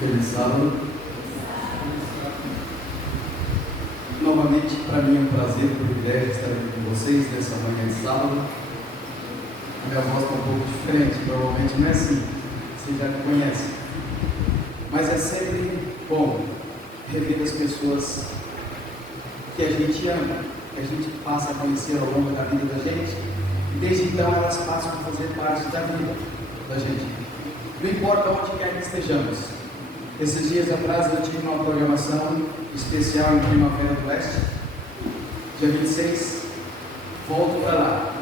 Feliz sábado. Novamente, para mim é um prazer, um privilégio estar aqui com vocês nessa manhã de sábado. A minha voz está um pouco diferente, provavelmente não é assim, vocês já me conhecem. Mas é sempre bom rever as pessoas que a gente ama, que a gente passa a conhecer ao longo da vida da gente, e desde então elas passam a fazer parte da vida da gente. Não importa onde quer que estejamos. Esses dias atrás eu tive uma programação especial em Primavera do Oeste. Dia 26, volto para lá.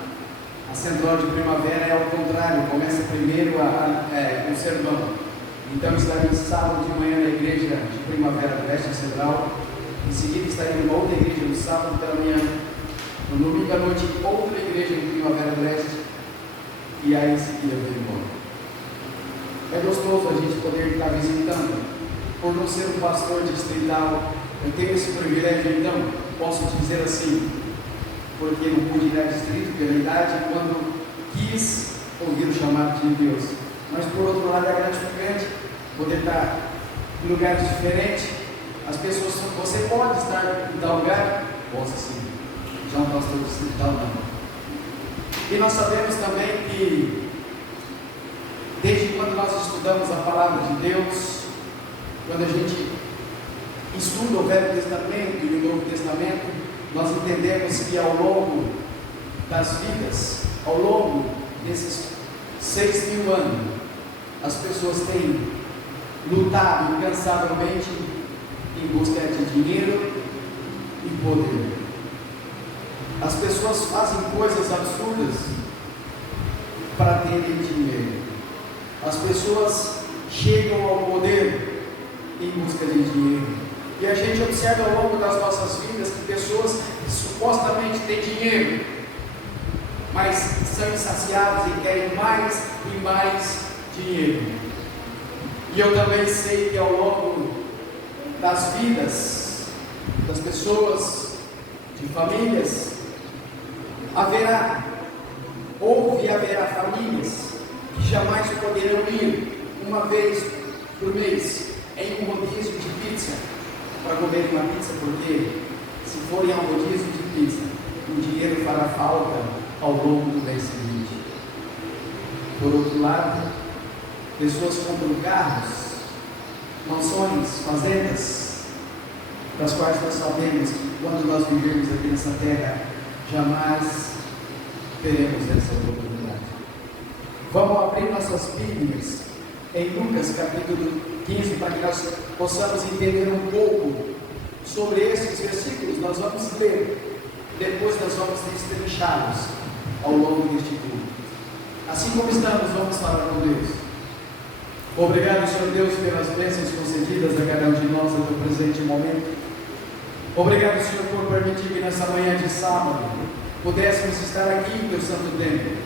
A central de primavera é ao contrário, começa primeiro o sermão. Então estaremos sábado de manhã na igreja de Primavera do Oeste, a central. Em seguida estaremos em outra igreja no sábado da manhã. No domingo à noite, outra igreja em Primavera do Oeste. E aí em seguida eu vou embora. É gostoso a gente poder estar visitando. Por não ser um pastor distrital, eu tenho esse privilégio, então, posso dizer assim, porque não pude ir a distrito pela idade, quando quis ouvir o chamado de Deus. Mas por outro lado é gratificante poder estar em lugares diferentes. As pessoas, você pode estar em tal lugar? Posso sim, já um pastor distrital não. E nós sabemos também que desde quando nós estudamos a palavra de Deus, quando a gente estuda o Velho Testamento e o Novo Testamento, nós entendemos que ao longo das vidas, ao longo desses 6.000 anos, as pessoas têm lutado incansavelmente em busca de dinheiro e poder. As pessoas fazem coisas absurdas para terem dinheiro. As pessoas chegam ao poder em busca de dinheiro. E a gente observa ao longo das nossas vidas que pessoas que supostamente têm dinheiro, mas são insaciadas e querem mais e mais dinheiro. E eu também sei que ao longo das vidas das pessoas, de famílias, houve e haverá famílias que jamais poderão ir uma vez por mês em um rodízio de pizza para comer uma pizza, porque se forem ao rodízio de pizza, o dinheiro fará falta ao longo do mês seguinte. Por outro lado, pessoas compram carros, mansões, fazendas, das quais nós sabemos que quando nós vivemos aqui nessa terra, jamais teremos essa oportunidade. Vamos abrir nossas Bíblias em Lucas capítulo 15, para que nós possamos entender um pouco sobre esses versículos. Nós vamos ler, depois nós vamos destrinchá-los ao longo deste culto. Assim como estamos, vamos falar com Deus. Obrigado, Senhor Deus, pelas bênçãos concedidas a cada um de nós até o presente momento. Obrigado, Senhor, por permitir que nessa manhã de sábado pudéssemos estar aqui em Teu santo templo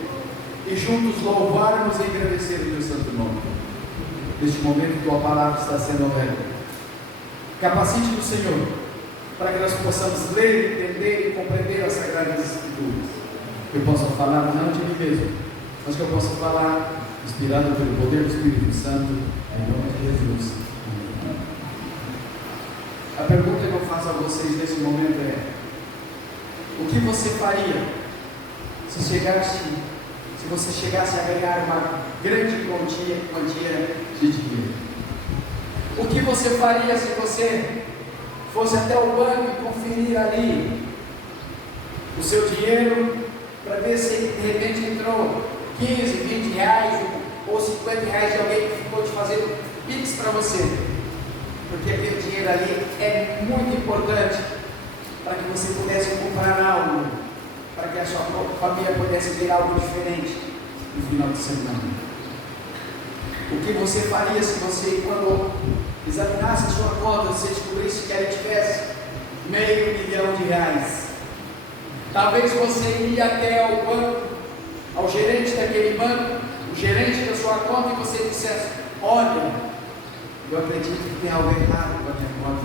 e juntos louvarmos e agradecer o Teu santo nome. Neste momento, Tua palavra está sendo aberta. Capacite o Senhor, para que nós possamos ler, entender e compreender as Sagradas Escrituras. Que eu possa falar não de mim mesmo, mas que eu possa falar inspirado pelo poder do Espírito Santo, em nome de Jesus. A pergunta que eu faço a vocês nesse momento é: o que você faria se você chegasse a ganhar uma grande quantia de dinheiro? O que você faria se você fosse até o banco e conferir ali o seu dinheiro para ver se de repente entrou 15, 20 reais ou 50 reais de alguém que ficou te fazendo pix para você? Porque aquele dinheiro ali é muito importante para que você pudesse comprar algo, para que a sua família pudesse ver algo diferente no final de semana. O que você faria se você, quando examinasse a sua conta, você descobrisse que ela tivesse R$500 mil? Talvez você iria até ao banco, ao gerente daquele banco, o gerente da sua conta, e você dissesse: olha, eu acredito que tem algo errado com a minha conta.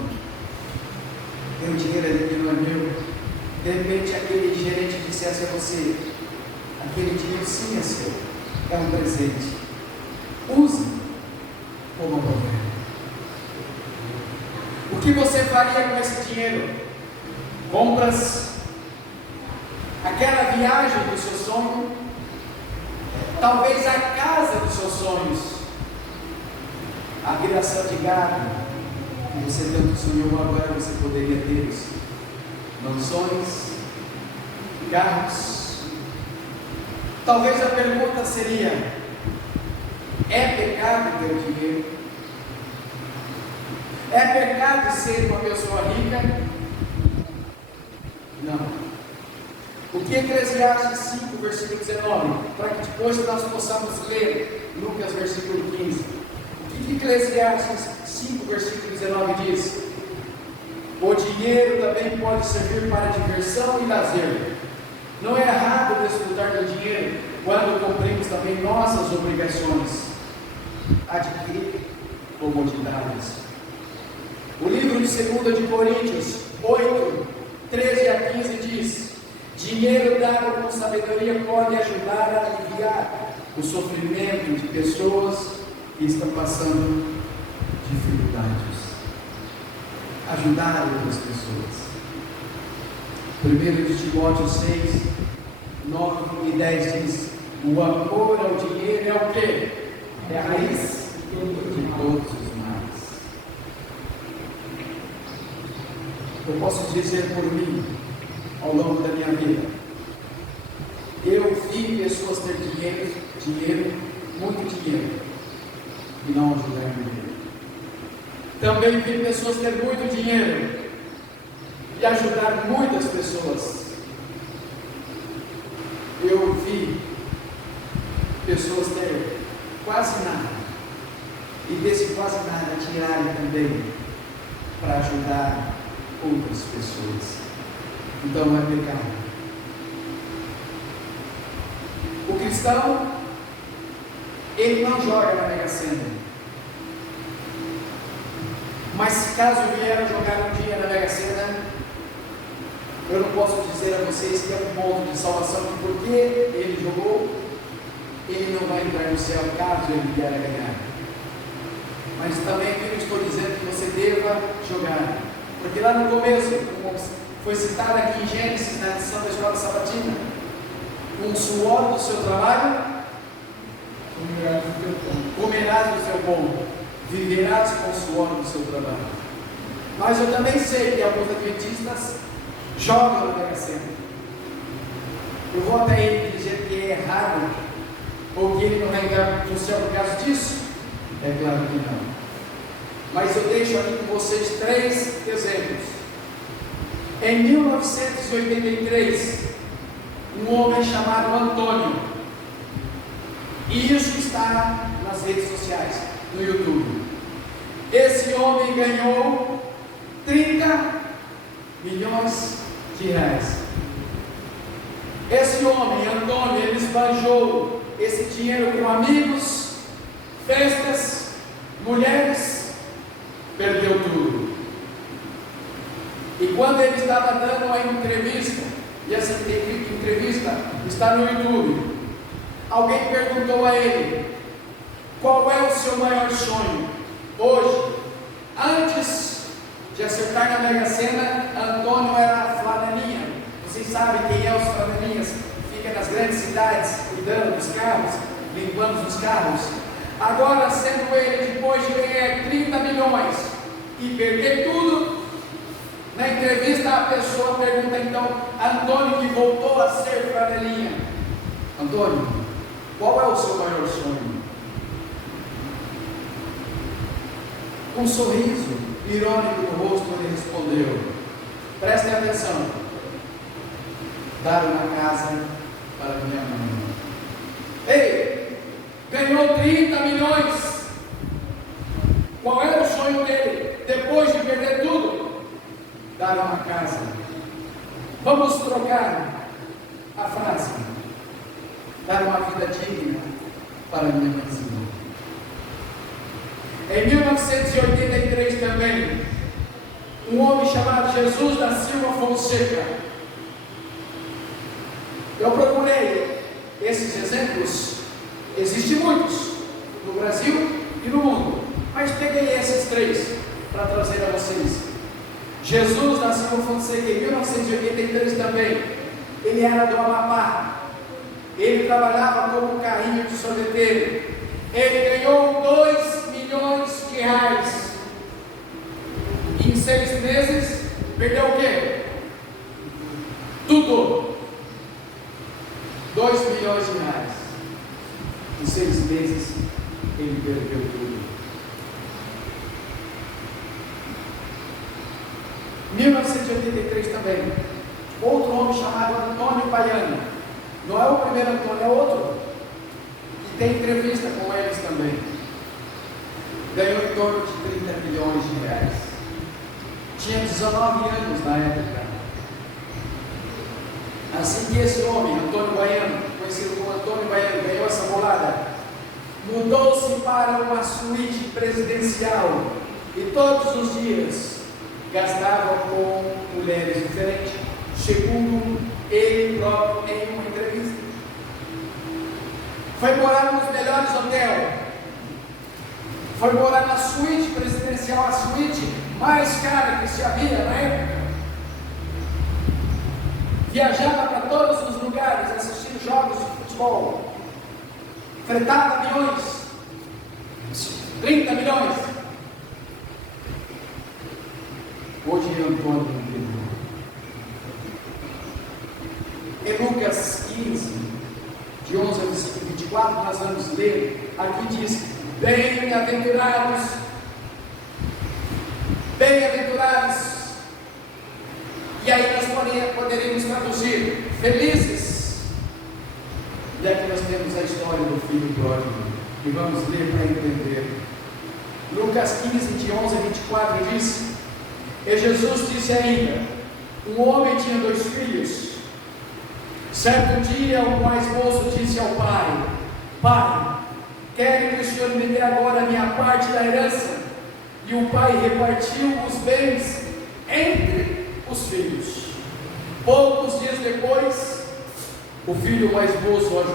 Tem um dinheiro ali que não é meu. De repente aquele gerente dissesse a você: aquele dinheiro sim é seu, é um presente, use como provérbio. que você faria com esse dinheiro? Compras? Aquela viagem do seu sonho? Talvez a casa dos seus sonhos? A criação de gado que você tanto sonhou, agora você poderia ter os mansões, carros? Talvez a pergunta seria: é pecado ter dinheiro? É pecado ser uma pessoa rica? Não. O que Eclesiastes 5, versículo 19, para que depois nós possamos ler Lucas, versículo 15. O que Eclesiastes 5, versículo 19 diz? O dinheiro também pode servir para diversão e lazer. Não é errado desfrutar do dinheiro quando cumprimos também nossas obrigações. Adquirir comodidades. O livro de 2 de Coríntios 8, 13 a 15 diz: dinheiro dado com sabedoria pode ajudar a aliviar o sofrimento de pessoas que estão passando dificuldades. Ajudar outras pessoas. 1 de Timóteo 6, 9 e 10 diz: o amor ao dinheiro é o quê? É a raiz de todos os males. Eu posso dizer por mim, ao longo da minha vida, eu vi pessoas ter dinheiro, muito dinheiro, e não ajudar ninguém. Também vi pessoas ter muito dinheiro e ajudar muitas pessoas. Eu vi pessoas ter quase nada, e desse quase nada tirarem também para ajudar outras pessoas. Então não é pecado. O cristão, ele não joga na Mega Sena. Mas se caso vier a jogar um dia na Mega Sena, eu não posso dizer a vocês que é um ponto de salvação, que porque ele jogou, ele não vai entrar no céu caso ele vier a ganhar. Mas também aqui não estou dizendo que você deva jogar, porque lá no começo, como foi citado aqui em Gênesis, na lição da escola sabatina, com o suor do seu trabalho, comerás do seu pão, viverás com o suor do seu trabalho. Mas eu também sei que alguns adventistas jogam na Mega Sena. Eu vou até ele dizer que é errado, ou que ele não vai entrar no céu por causa disso? É claro que não. Mas eu deixo aqui com vocês 3 exemplos. Em 1983, um homem chamado Antônio, e isso está nas redes sociais, no YouTube. Esse homem ganhou 30 milhões de reais. Esse homem, Antônio, ele esbanjou esse dinheiro com amigos, festas, mulheres, perdeu tudo. E quando ele estava dando uma entrevista, e essa entrevista está no YouTube, alguém perguntou a ele: qual é o seu maior sonho hoje? Antes de acertar na Mega Sena, Antônio era flanelinha. Vocês sabem quem é os flanelinhas? Fica nas grandes cidades, cuidando dos carros, limpando os carros. Agora, sendo ele, depois de ganhar 30 milhões e perder tudo, na entrevista a pessoa pergunta então a Antônio, que voltou a ser flanelinha: Antônio, qual é o seu maior sonho? Com um sorriso irônico no rosto, ele respondeu: prestem atenção, dar uma casa para minha mãe. Ei, ganhou 30 milhões. Qual era o sonho dele depois de perder tudo? Dar uma casa. Vamos trocar a frase: dar uma vida digna para minha mãezinha. Em 1983 também, um homem chamado Jesus da Silva Fonseca. Eu procurei esses exemplos, existem muitos no Brasil e no mundo, mas peguei esses 3 para trazer a vocês. Jesus nasceu no Fonseca em 1983 também. Ele era do Amapá. Ele trabalhava como carrinho de sorveteiro. Ele ganhou 2 milhões de reais. E em 6 meses, perdeu o quê? Tudo. 2 milhões de reais. Em 6 meses, ele perdeu tudo. 1983 também. Outro homem chamado Antônio Baiano. Não é o primeiro Antônio, é outro. E tem entrevista com eles também. Ganhou em torno de 30 milhões de reais. Tinha 19 anos na época. Assim que esse homem, Antônio Baiano, conhecido como Antônio Baiano, ganhou essa bolada, mudou-se para uma suíte presidencial e todos os dias gastava com mulheres diferentes, segundo ele próprio em uma entrevista. Foi morar nos melhores hotéis, foi morar na suíte presidencial, a suíte mais cara que se havia na época. Viajava para todos os lugares, assistindo jogos de futebol, fretava aviões, 30 milhões. Hoje Antônio em Lucas 15, de 11 a 24, nós vamos ler, aqui diz: bem-aventurados, bem-aventurados, e aí nós poderíamos traduzir, felizes. E aqui nós temos a história do filho pródigo, e vamos ler para entender. Lucas 15, de 11 a 24 diz: e Jesus disse ainda: um homem tinha 2 filhos. Certo dia o mais moço disse ao pai: pai, quero que o senhor me dê agora a minha parte da herança. E o pai repartiu os bens entre os filhos. Poucos dias depois, o filho mais moço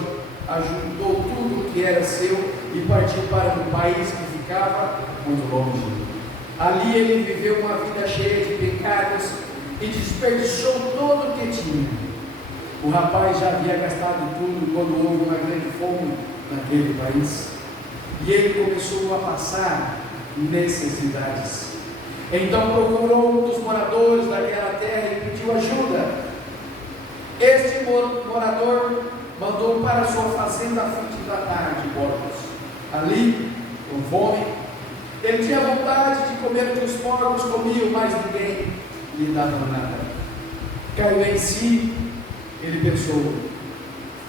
ajuntou tudo o que era seu e partiu para um país que ficava muito longe. Ali ele viveu uma vida cheia de pecados e desperdiçou todo o que tinha. O rapaz já havia gastado tudo quando houve uma grande fome naquele país. E ele começou a passar necessidades. Então procurou um dos moradores daquela terra e pediu ajuda. Este morador mandou para sua fazenda a fim de tratar de porcos. Ali, com fome, ele tinha vontade de comer o que os porcos comiam, mas ninguém lhe dava nada. Caiu em si, ele pensou: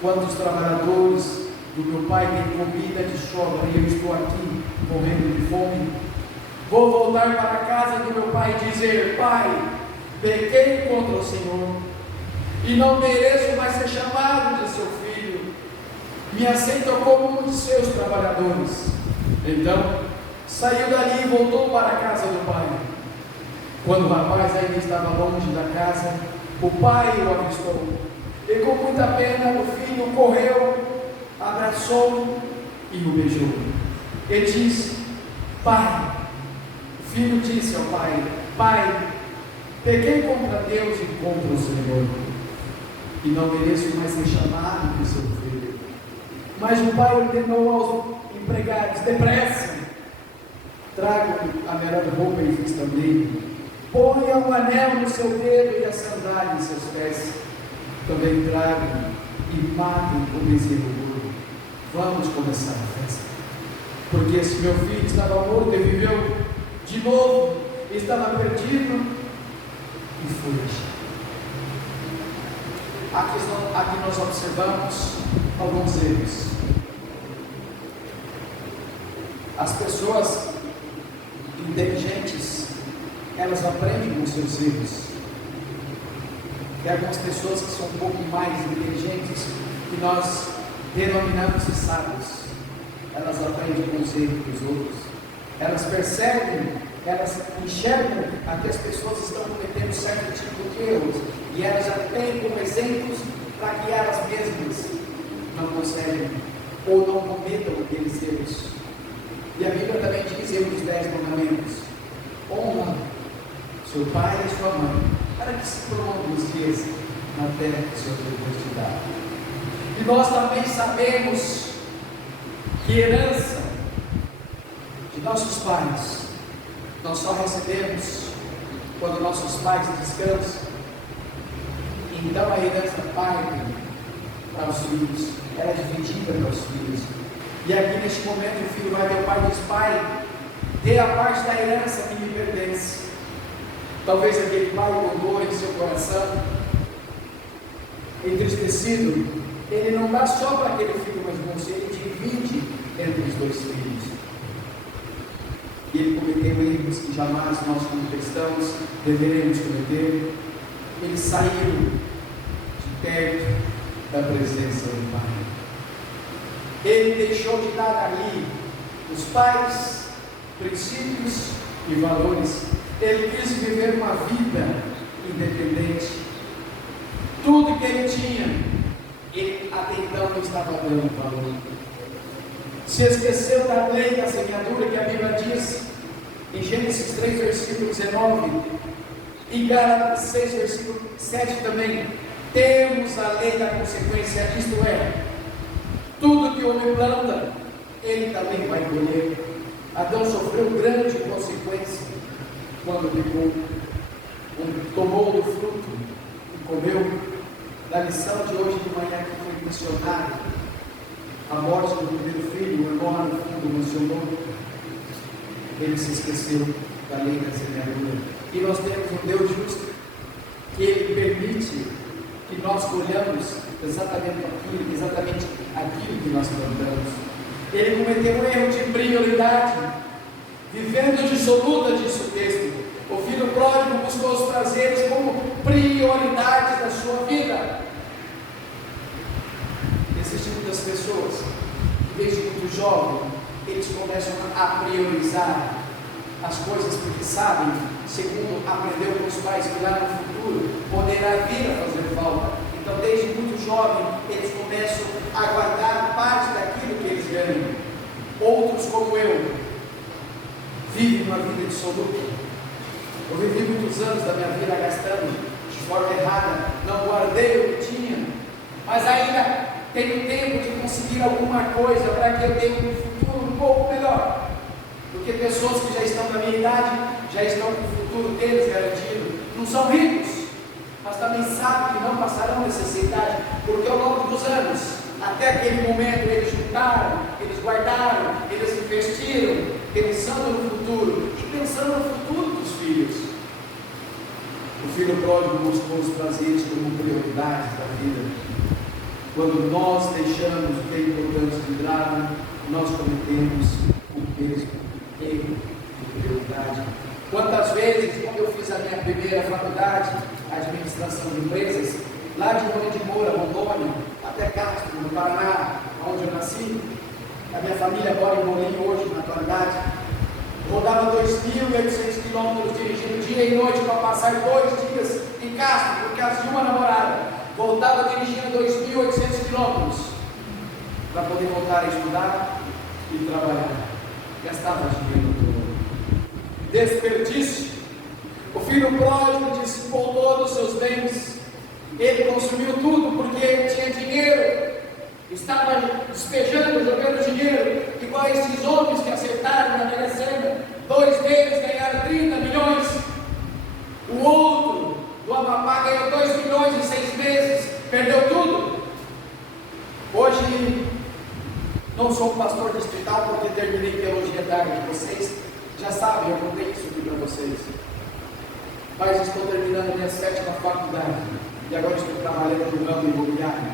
quantos trabalhadores do meu pai têm comida de sobra e eu estou aqui morrendo de fome? Vou voltar para a casa do meu pai e dizer: pai, pequei contra o Senhor e não mereço mais ser chamado de seu filho. Me aceita como um de seus trabalhadores. Então saiu dali e voltou para a casa do pai. Quando o rapaz ainda estava longe da casa, o pai o avistou. E com muita pena o filho correu, abraçou-o e o beijou. E disse: pai. O filho disse ao pai: pai, pequei contra Deus e contra o Senhor, e não mereço mais ser chamado de seu filho. Mas o pai ordenou aos empregados: depressa, tragam a melhor roupa e vista dele, ponha um anel no seu dedo e a sandália em seus pés. Também tragam e matem o bezerro gordo. Vamos começar a festa. Porque esse meu filho estava morto e viveu de novo, estava perdido e foi achado. Aqui nós observamos alguns erros. As pessoas inteligentes, elas aprendem com seus erros. Tem algumas pessoas que são um pouco mais inteligentes, que nós denominamos de sábios. Elas aprendem com os erros dos outros. Elas percebem, elas enxergam a que as pessoas estão cometendo certo tipo de erros, e elas já têm como exemplos para que elas mesmas não conseguem ou não cometam aqueles erros. E a Bíblia também diz em os 10 mandamentos: honra seu pai e sua mãe, para que se prolongue os dias na terra que o Senhor Deus te dá. E nós também sabemos que herança de nossos pais nós só recebemos quando nossos pais descansam. Então a herança parte para os filhos, ela é dividida para os filhos. E aqui neste momento o filho vai ver o pai e diz: pai, dê a parte da herança que me pertence. Talvez aquele pai com dor em seu coração, entristecido, ele não dá só para aquele filho mais moço, ele divide entre os dois filhos. E ele cometeu erros que jamais nós como cristãos deveremos cometer. Ele saiu de perto da presença do Pai. Ele deixou de dar ali os pais, princípios e valores. Ele quis viver uma vida independente. Tudo que ele tinha, ele até então não estava dando valor. Se esqueceu da lei da semeadura, que a Bíblia diz em Gênesis 3, versículo 19, e Gálatas 6, versículo 7 também. Temos a lei da consequência, isto é, tudo que o homem planta, ele também vai colher. Adão sofreu grande consequência quando tomou do fruto e comeu. Da lição de hoje de manhã que foi mencionada, a morte do primeiro filho, o irmão no fundo mencionou, ele se esqueceu da lei da semeadura. E nós temos um Deus justo, que Ele permite que nós colhamos exatamente aquilo que nós plantamos. Ele cometeu um erro de prioridade, vivendo dissoluta, diz o texto. O filho pródigo buscou os prazeres como prioridade da sua vida. Existem muitas pessoas que desde muito jovem, eles começam a priorizar as coisas porque sabem, segundo aprendeu com os pais, que lá no futuro poderá vir a fazer falta. Então desde muito jovem, eles começam a guardar parte daquilo que eles ganham. Outros como eu, vivem uma vida dissoluta. Eu vivi muitos anos da minha vida gastando de forma errada, não guardei o que tinha, mas ainda tenho tempo de conseguir alguma coisa para que eu tenha um futuro um pouco melhor, porque pessoas que já estão na minha idade, já estão com o futuro deles garantido, não são ricos, mas também sabem que não passarão necessidade, porque ao longo dos anos, até aquele momento, eles juntaram, eles guardaram, eles investiram, pensando no futuro, e pensando no futuro dos filhos. O filho pródigo buscou os prazeres como prioridade da vida. Quando nós deixamos o que é importante de lado, nós cometemos o mesmo erro de prioridade. Quantas vezes, quando eu fiz a minha primeira faculdade, administração de empresas, lá de Monte de Moura, Rondônia, até Castro, no Paraná, onde eu nasci, a minha família mora em Morim hoje, na atualidade, rodava 2.800 quilômetros dirigindo dia e noite para passar 2 dias em Castro, por causa de uma namorada. Voltava dirigindo 2.800 quilômetros para poder voltar a estudar e trabalhar. Gastava dinheiro todo. Desperdício. O filho pródigo dissipou todos os seus bens. Ele consumiu tudo porque ele tinha dinheiro. Estava despejando, jogando dinheiro, igual esses homens que acertaram na Mega Sena. 2 deles ganharam 30 milhões. O outro, do Amapá, ganhou 2 milhões em 6 meses, perdeu tudo. Hoje, não sou pastor distrital porque terminei teologia da área de vocês. Já sabem, eu contei isso aqui para vocês. Mas estou terminando minha 7ª faculdade. E agora estou trabalhando no ramo imobiliário.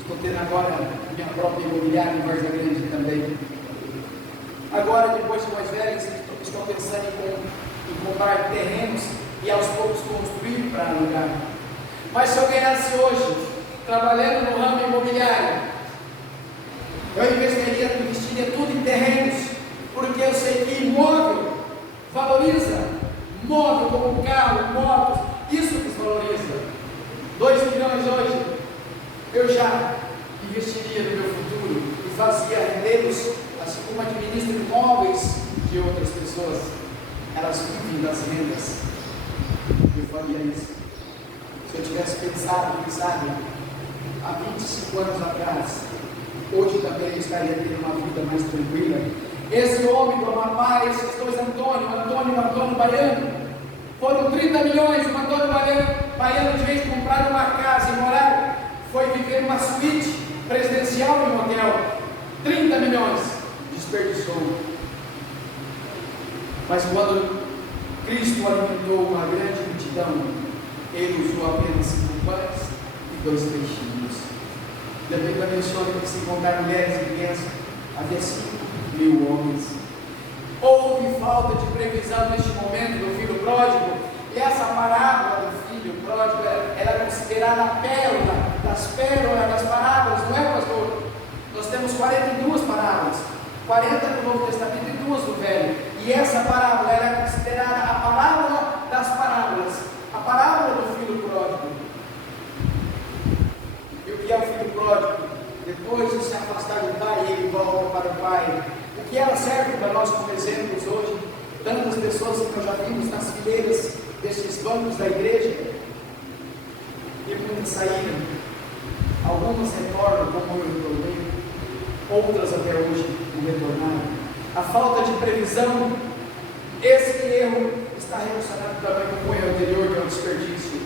Estou tendo agora minha própria imobiliária em Varza Grande também. Agora, depois de mais velho, estou pensando em comprar terrenos e aos poucos construir para alugar. Mas se eu ganhasse hoje, trabalhando no ramo imobiliário, eu investiria tudo em terrenos, porque eu sei que imóvel valoriza, móvel como carro, motos, isso desvaloriza. 2 milhões hoje, eu já investiria no meu futuro e fazia rendê-los, assim como administro imóveis de outras pessoas. Elas vivem das rendas. faria isso. Se eu tivesse pensado, quem sabe, há 25 anos atrás, hoje também eu estaria tendo uma vida mais tranquila. Esse homem do Amapá, esses dois Antônio e o Antônio Baiano, foram 30 milhões. O Antônio Baiano, de vez de comprar uma casa e morar, foi viver numa suíte presidencial em um hotel. 30 milhões, desperdiçou. Mas quando Cristo alimentou uma grande multidão, ele usou apenas 5 pães e 2 peixinhos. E a Bíblia menciona que, se contar mulheres e crianças, havia 5.000 homens. Houve falta de previsão neste momento do filho pródigo, e essa parábola do filho pródigo era considerada a pérola das pérolas das parábolas, não é, pastor? Nós temos 42 parábolas, 40 do Novo Testamento e 2 do Velho, e essa parábola era considerada a parábola das parábolas, a parábola do filho pródigo. E o que é o filho pródigo? Depois de se afastar do pai, ele volta para o pai. O que ela serve para nós como exemplos hoje? Tantas pessoas que nós já vimos nas fileiras destes bancos da igreja, e muitas saíram, algumas retornam como eu retornei, outras até hoje não retornaram. A falta de previsão, esse erro está relacionado também com o erro anterior, que é o desperdício.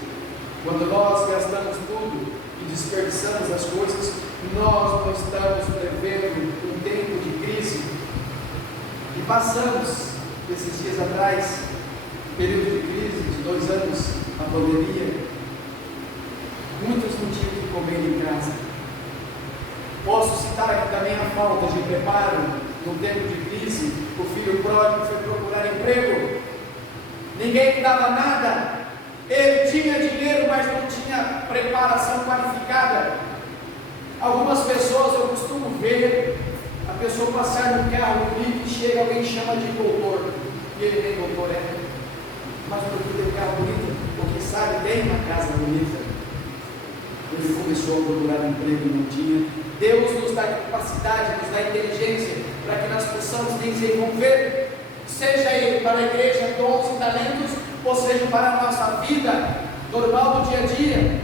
Quando nós gastamos tudo e desperdiçamos as coisas, nós não estamos prevendo um tempo de crise. E passamos, esses dias atrás, período de crise de 2 anos, a pandemia, muitos não tinham que comer em casa. Posso citar aqui também a falta de preparo no tempo de crise. O filho pródigo foi procurar emprego, ninguém lhe dava nada, ele tinha dinheiro, mas não tinha preparação qualificada. Algumas pessoas eu costumo ver a pessoa passar no carro bonito e chega alguém e chama de doutor, e ele nem doutor é, mas porque tem um carro bonito, porque sabe, tem uma casa bonita. Ele começou a procurar emprego e não tinha. Deus nos dá capacidade, nos dá inteligência para que nós possamos desenvolver, seja ele para a igreja, dons e talentos, ou seja para a nossa vida normal do dia a dia.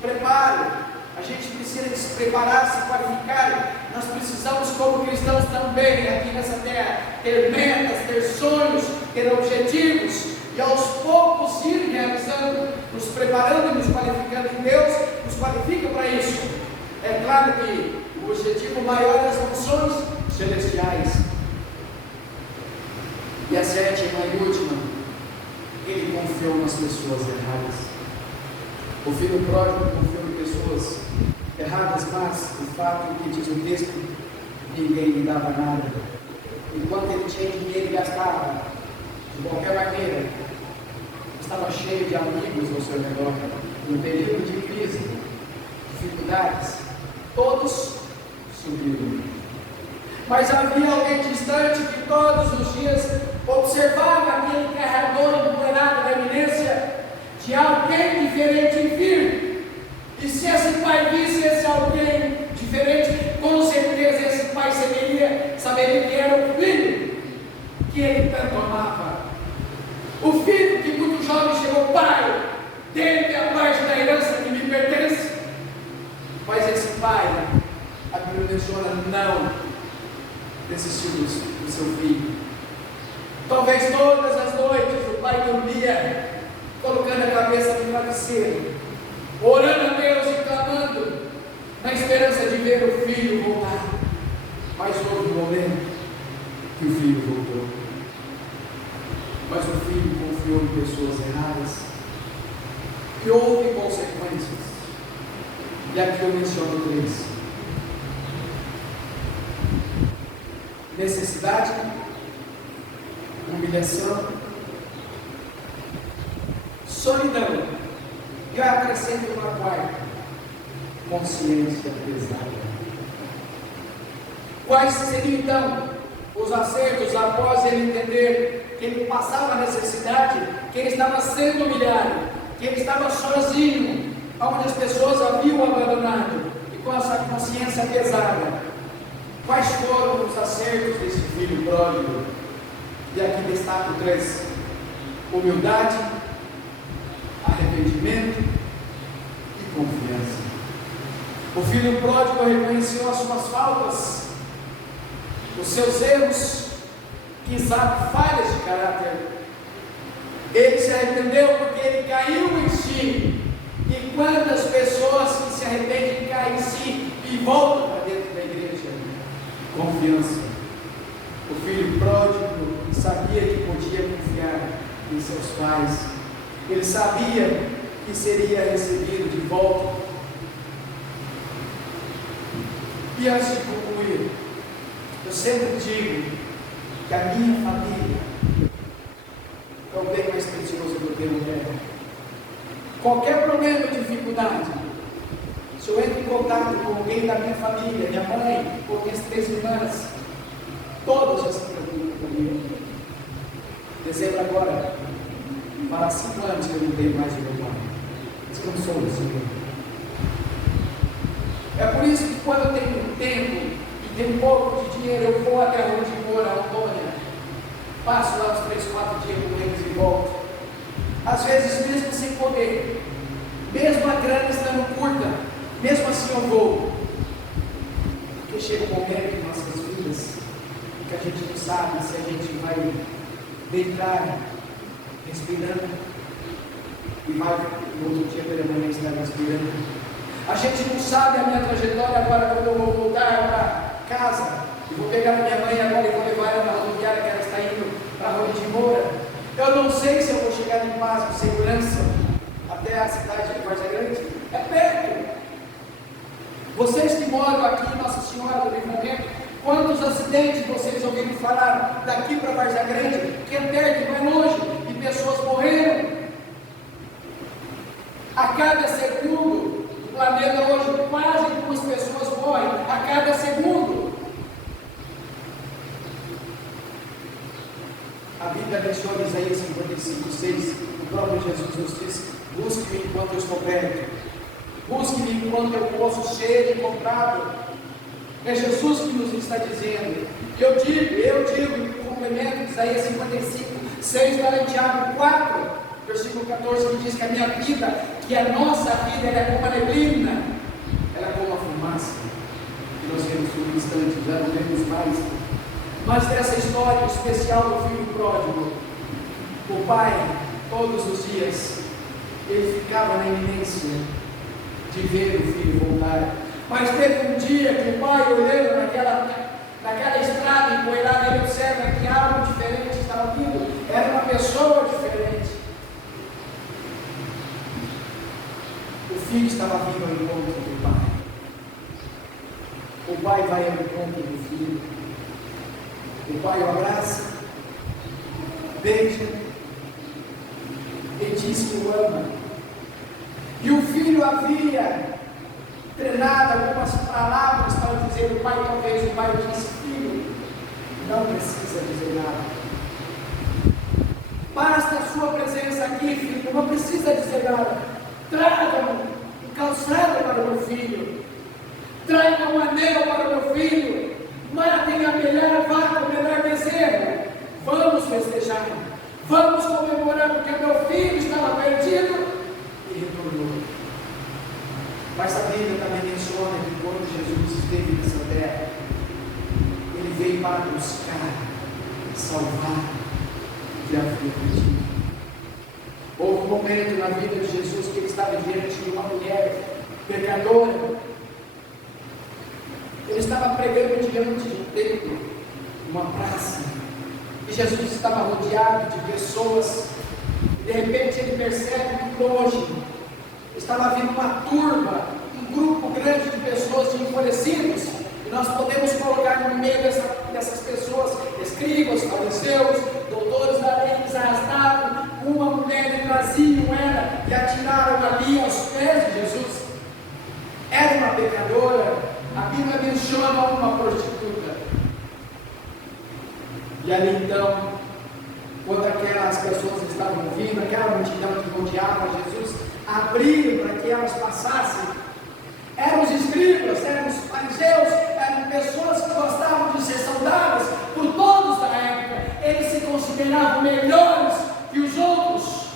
Preparo. A gente precisa se preparar, se qualificar. Nós precisamos, como cristãos também, aqui nessa terra, ter metas, ter sonhos, ter objetivos, e aos poucos ir realizando, nos preparando e nos qualificando em Deus, nos qualifica para isso. É claro que o objetivo maior é as funções celestiais. E a 7ª e última, ele confiou nas pessoas erradas. O filho pródigo confiou em pessoas erradas, mas o fato é que diz o texto, ninguém lhe dava nada. Enquanto ele tinha dinheiro, ele gastava de qualquer maneira. Estava cheio de amigos ao seu redor. No período de crise, dificuldades, todos subiram. Mas havia alguém distante que todos os dias observava aquele carregador empoeirado da eminência de alguém diferente em vir. E se esse pai visse esse alguém diferente, com certeza esse pai saberia que era o filho que ele tanto amava. O filho que muito jovem chegou: pai, dê-me a parte da herança que me pertence. Mas esse pai, a Bíblia menciona, não desistiu do seu filho. Talvez todas as noites o pai dormia, colocando a cabeça no travesseiro, orando a Deus e clamando, na esperança de ver o filho voltar. Mas houve um momento que o filho voltou. Mas o filho confiou em pessoas erradas, e houve consequências. E aqui eu menciono 3: necessidade, humilhação, solidão. E eu acrescento uma 4ª: consciência pesada. Quais seriam então os acertos após ele entender que ele passava necessidade, que ele estava sendo humilhado, que ele estava sozinho, onde as pessoas haviam abandonado, e com essa consciência pesada? Quais foram os acertos desse filho pródigo? E aqui destaco 3: humildade, arrependimento e confiança. O filho pródigo reconheceu as suas faltas, os seus erros, quizá falhas de caráter. Ele se arrependeu porque ele caiu em si. E quantas pessoas que se arrependem caem em si e voltam para dentro da igreja? Confiança. O filho pródigo sabia que podia confiar em seus pais. Ele sabia que seria recebido de volta. E antes de concluir, eu sempre digo que a minha família é o bem mais precioso do que eu quero. Qualquer problema ou dificuldade, se eu entro em contato com alguém da minha família, minha mãe ou minhas 3 irmãs, todas já se preocupam comigo. Dezembro agora, para 5 anos que eu não tenho mais de meu pai. Descansou do Senhor. É por isso que quando eu tenho tempo e tenho um pouco de dinheiro, eu vou até onde mora, Antônia. Passo lá uns 3, 4 dias com eles e volto. Às vezes mesmo sem poder, mesmo a grana estando curta, mesmo assim eu vou. Porque chega um momento em nossas vidas que a gente não sabe se a gente vai deitar, respirando, e vai no outro dia pela manhã estar respirando. A gente não sabe a minha trajetória agora quando eu vou voltar para casa. Eu vou pegar a minha mãe agora e vou levar ela na rodoviária que ela está indo para a Rua de Moura. Eu não sei se eu vou chegar em paz, com segurança, até a cidade de Várzea Grande. É perto. Vocês que moram aqui, Nossa Senhora do Livramento, quantos acidentes vocês ouviram falar daqui para Várzea Grande, que é perto, não é longe, e pessoas morreram? A cada segundo, no planeta hoje, quase 2 pessoas morrem a cada segundo. A Bíblia menciona Isaías 55:6, o próprio Jesus nos diz: busque-me enquanto eu estou perto, busque-me enquanto eu posso ser encontrado. É Jesus que nos está dizendo. Eu digo, em complemento de Isaías 55:6, está em Tiago 4, versículo 14, que diz que a minha vida, que a nossa vida, ela é como a neblina, ela é como a fumaça, que nós vemos por um instante, já não vemos mais. Mas dessa história especial do filho pródigo, o pai, todos os dias, ele ficava na iminência de ver o filho voltar. Mas teve um dia que o pai, olhando naquela estrada empoeirada, ele observa que algo diferente estava vindo, era uma pessoa diferente. O filho estava vindo ao encontro do pai. O pai vai ao encontro do filho. O pai o abraça, beija e diz que o ama. E o filho havia treinado algumas palavras para dizer o pai. Talvez o pai disse: filho, não precisa dizer nada. Basta a sua presença aqui, filho, não precisa dizer nada. Traga um calçado para o meu filho. Traga um anel para o meu filho. Matem a melhor vaca, o melhor bezerro. Vamos festejar. Vamos comemorar, porque meu filho estava perdido e retornou. Mas a Bíblia também menciona que quando Jesus esteve nessa terra, ele veio para buscar, salvar o que havia perdido. Houve um momento na vida de Jesus que ele estava diante de uma mulher pecadora. Ele estava pregando diante de um templo, uma praça, e Jesus estava rodeado de pessoas, e de repente ele percebe que longe estava vindo uma turma, um grupo grande de pessoas, de enfurecidos, e nós podemos colocar no meio dessas pessoas, escribas, fariseus, doutores da lei, que arrastaram uma mulher e traziam ela e atiraram ali aos pés de Jesus. Era uma pecadora. A Bíblia menciona uma prostituta. E ali então, quando aquelas pessoas estavam vindo, aquela multidão que rodeava Jesus, abriram para que elas passassem. Eram os escribas, eram os fariseus, eram pessoas que gostavam de ser saudáveis por todos da época. Eles se consideravam melhores que os outros.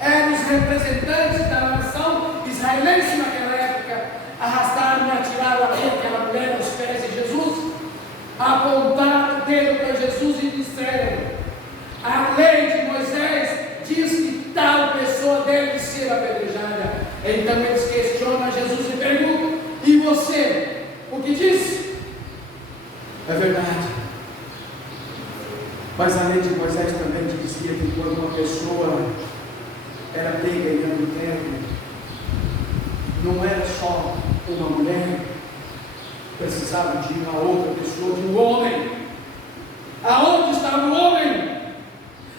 Eram os representantes apontaram o dedo para Jesus e disseram: a lei de Moisés diz que tal pessoa deve ser apedrejada. Então eles questionam Jesus e perguntam: e você, o que diz? É verdade. Mas a lei de Moisés também dizia que quando uma pessoa era pega em adultério, não era só uma mulher, precisava de uma outra pessoa, de um homem. Aonde estava o homem?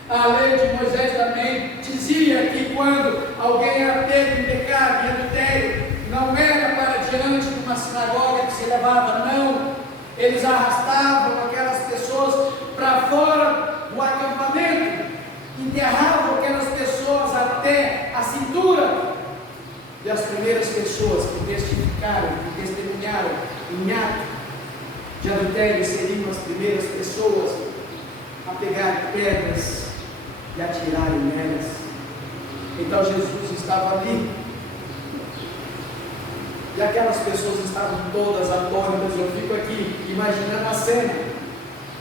A lei de Moisés também dizia que quando alguém era pego em pecado, em adultério, não era para diante de uma sinagoga que se levava, não. Eles arrastavam aquelas pessoas para fora do acampamento, enterravam aquelas pessoas até a cintura. E as primeiras pessoas que testificaram, que testemunharam em ato de adultério seriam as primeiras pessoas a pegar pedras e atirarem nelas. Então Jesus estava ali, e aquelas pessoas estavam todas atônitas. Eu fico aqui imaginando a cena.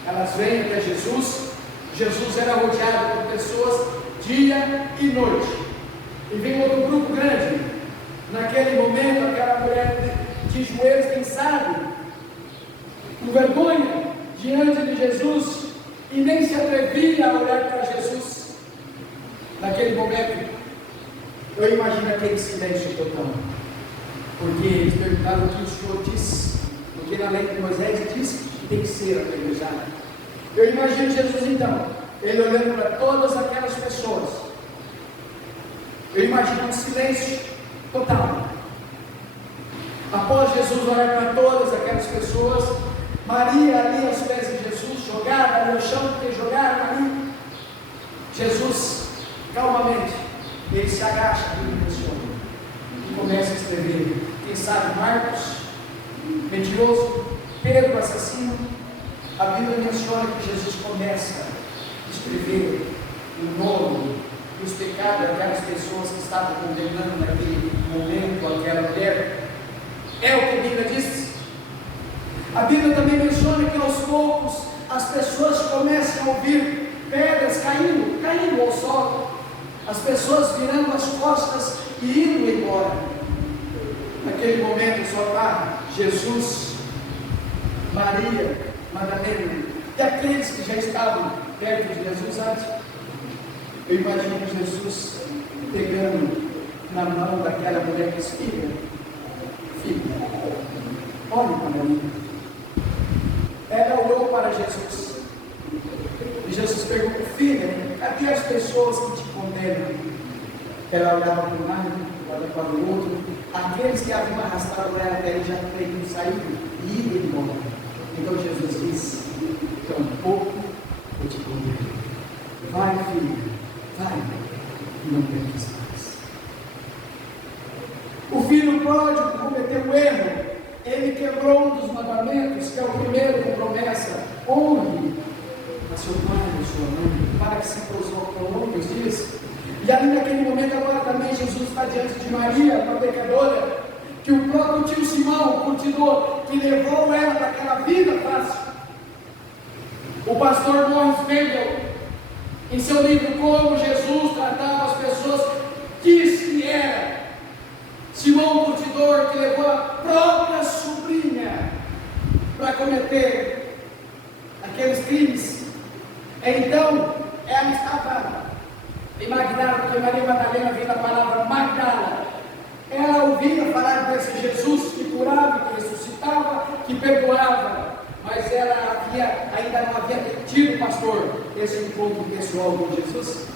Elas vêm até Jesus. Jesus era rodeado por pessoas dia e noite, e vem outro grupo grande. Naquele momento, aquela mulher de joelhos, quem sabe, com vergonha diante de Jesus, e nem se atrevia a olhar para Jesus. Naquele momento, eu imagino aquele silêncio total, porque eles perguntaram o que o Senhor disse, porque na lei de Moisés diz que tem que ser apedrejado. Eu imagino Jesus então, ele olhando para todas aquelas pessoas. Eu imagino um silêncio total. Após Jesus olhar para todas aquelas pessoas, Maria ali aos pés de Jesus, jogada ali no chão, porque jogaram ali. Jesus, calmamente, ele se agacha ali no chão e começa a escrever. Quem sabe Marcos, mentiroso, Pedro, assassino. A Bíblia menciona que Jesus começa a escrever o nome e os pecados daquelas pessoas que estavam condenando naquele momento aquela mulher. É o que a Bíblia diz. A Bíblia também menciona que aos poucos as pessoas começam a ouvir pedras caindo ao solo, as pessoas virando as costas e indo embora. Naquele momento só está Jesus, Maria Madalena e aqueles que já estavam perto de Jesus antes. Eu imagino Jesus pegando na mão daquela mulher que diz: filha, olhe para mim. Ela olhou para Jesus e Jesus perguntou: filha, cadê as pessoas que te condenam? Ela olhava para um lado, olhava para o outro. Aqueles que haviam arrastado ela até ele já teriam saído e ido embora. Então Jesus disse: tampouco eu te condeno. Vai, filha, vai, e não peques mais. O filho pródigo cometeu um erro. Ele quebrou um dos mandamentos, que é o primeiro com promessa: honre a seu pai e a sua mãe, para que se prolongue os dias. E ali naquele momento agora também Jesus está diante de Maria, uma pecadora, que o próprio tio Simão, o curtidor, que levou ela para aquela vida fácil. O pastor Morris Mendel, em seu livro Como Jesus Tratava as Pessoas, diz que era Simão o curtidor que levou a própria sobrinha para cometer aqueles crimes. Então, ela estava em Magdala, porque Maria Madalena vem da palavra Magdala. Ela ouvia falar desse Jesus que curava, que ressuscitava, que perdoava, mas ela ainda não havia tido, pastor, esse encontro pessoal com Jesus.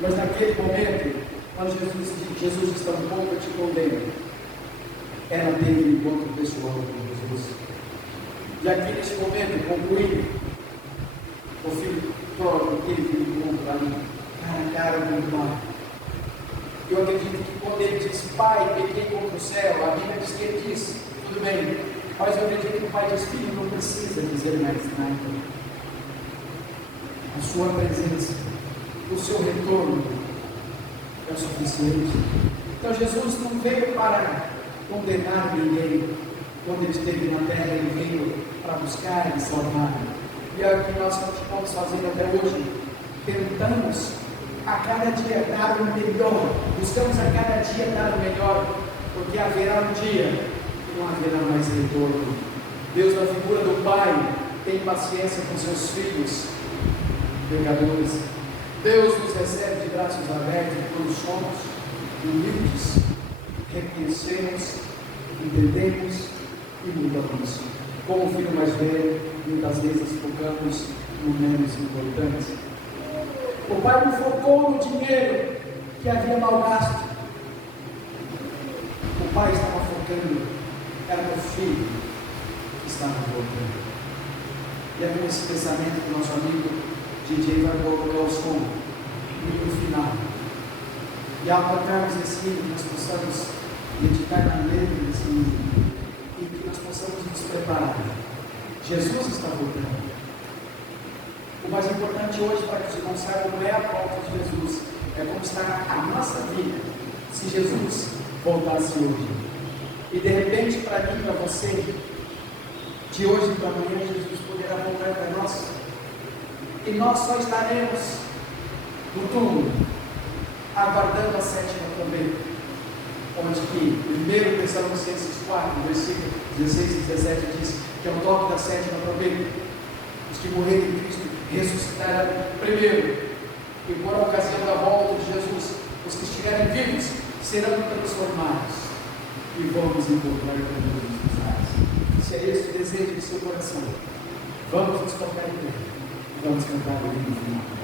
Mas naquele momento, quando Jesus está um pouco te condena, ela teve um encontro pessoal com Jesus. E aqui nesse momento, concluindo, o filho pródigo teve um encontro ali, cara com o pai. Eu acredito que quando ele diz: pai, pequei contra o céu, a Bíblia diz que ele diz: tudo bem, mas eu acredito que o pai diz: filho, não precisa dizer mais nada. A sua presença, o seu retorno é o suficiente. Então Jesus não veio para condenar ninguém. Quando ele esteve na terra, ele veio para buscar buscar e salvar. E é o que nós continuamos fazendo até hoje. Tentamos a cada dia dar o melhor, buscamos a cada dia dar o melhor, porque haverá um dia que não haverá mais retorno. Deus, na figura do Pai, tem paciência com seus filhos pecadores. Deus nos recebe de braços abertos quando somos humildes, reconhecemos, entendemos e mudamos. Como o filho mais velho, muitas vezes focamos no menos importante. O pai não focou no dinheiro que havia mal gasto. O pai estava focando, era no filho que estava voltando. E é com esse pensamento que nosso amigo DJ vai colocar o som no final. E ao tocarmos esse hino, nós possamos meditar na letra desse hino e que nós possamos nos preparar. Jesus está voltando. O mais importante hoje, para que os irmãos saibam, não é a volta de Jesus, é como está a nossa vida se Jesus voltasse hoje. E de repente, para mim, para você, de hoje para amanhã, Jesus poderá voltar para nós. E nós só estaremos no túmulo, aguardando a sétima trombeta, onde que 1 Tessalonicenses 4, versículo 16 e 17 diz que é o toque da sétima trombeta. Os que morrerem em Cristo ressuscitarão primeiro, e por ocasião da volta de Jesus, os que estiverem vivos serão transformados e vamos encontrar com Deus nos ares. Se é esse o desejo do seu coração, vamos nos tocar em pé, vamos cantar o hino final.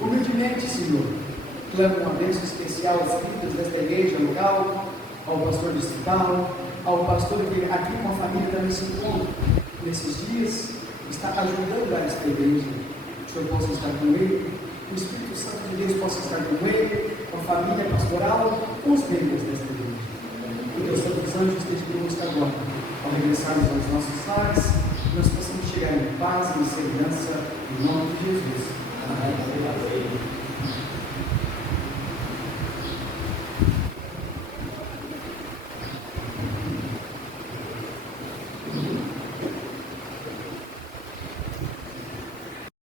Humildemente, Senhor, clamo uma bênção especial aos líderes desta igreja local, ao pastor distrital, ao pastor que aqui com a família também se encontra nesses dias, está ajudando a esta igreja. O Senhor possa estar com ele, o Espírito Santo de Deus possa estar com ele, com a família pastoral, com os membros desta igreja. E Deus Santos Anjos esteja conosco agora, ao regressarmos aos nossos lares, nós possamos chegar em paz e em segurança, em nome de Jesus. Amém.